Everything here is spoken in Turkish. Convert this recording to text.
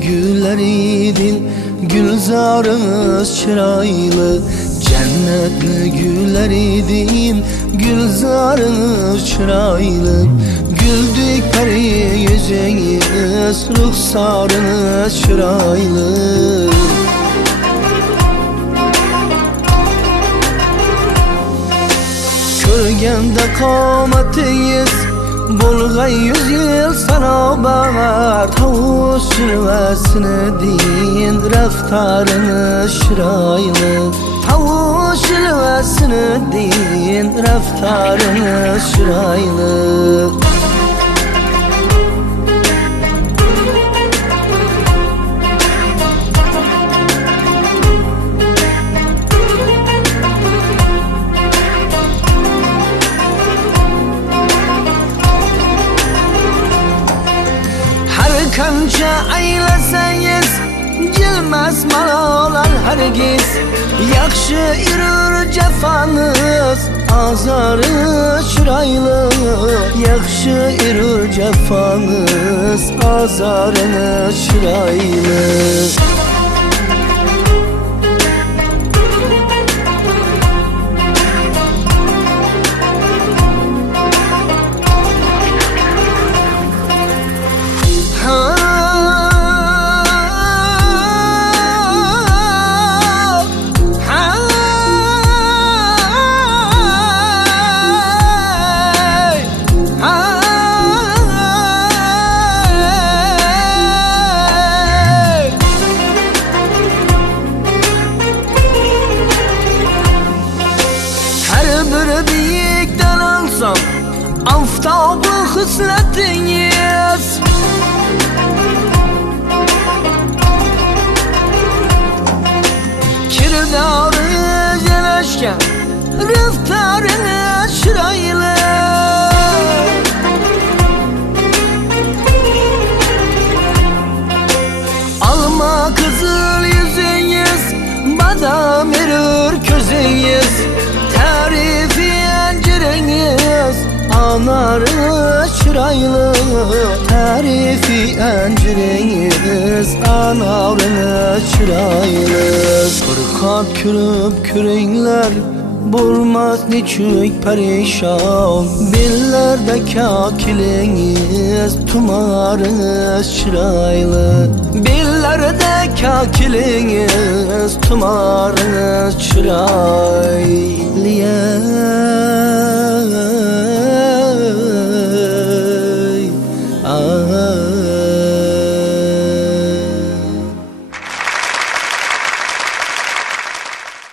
güller idin, gülzarınız çıraylı. Cennetli güller idin, gülzarınız çıraylı. Güldük peri yüzünüz, ruhsarınız çıraylı. Körgende kamatingiz, Bulgay 100 yıl sana bağır. Tavuş şilvesine din, raftarınız şiraylı. Tavuş şilvesine din, raftarınız şiraylı. Kança aylasangiz, jilmas malolar hargiz. Yaxshi yurur jafangiz, azori chiroyli. Yaxshi yurur jafangiz, azori chiroyli. Aftabı hıslettiniz, kirdarınız yanaşken, rıftarınız şiraylı. Alma kızıl yüzünüz, badam erir közünüz. Tarifi enciriniz, anarı çıraylı. Tarifi enciriniz, anarı çıraylı. Fırkat kürüp küreğler, bulmaz niçük perişan. Billerde kakiliniz, tumarınız çıraylı. Billerde kakiliniz, tumarınız çıraylı.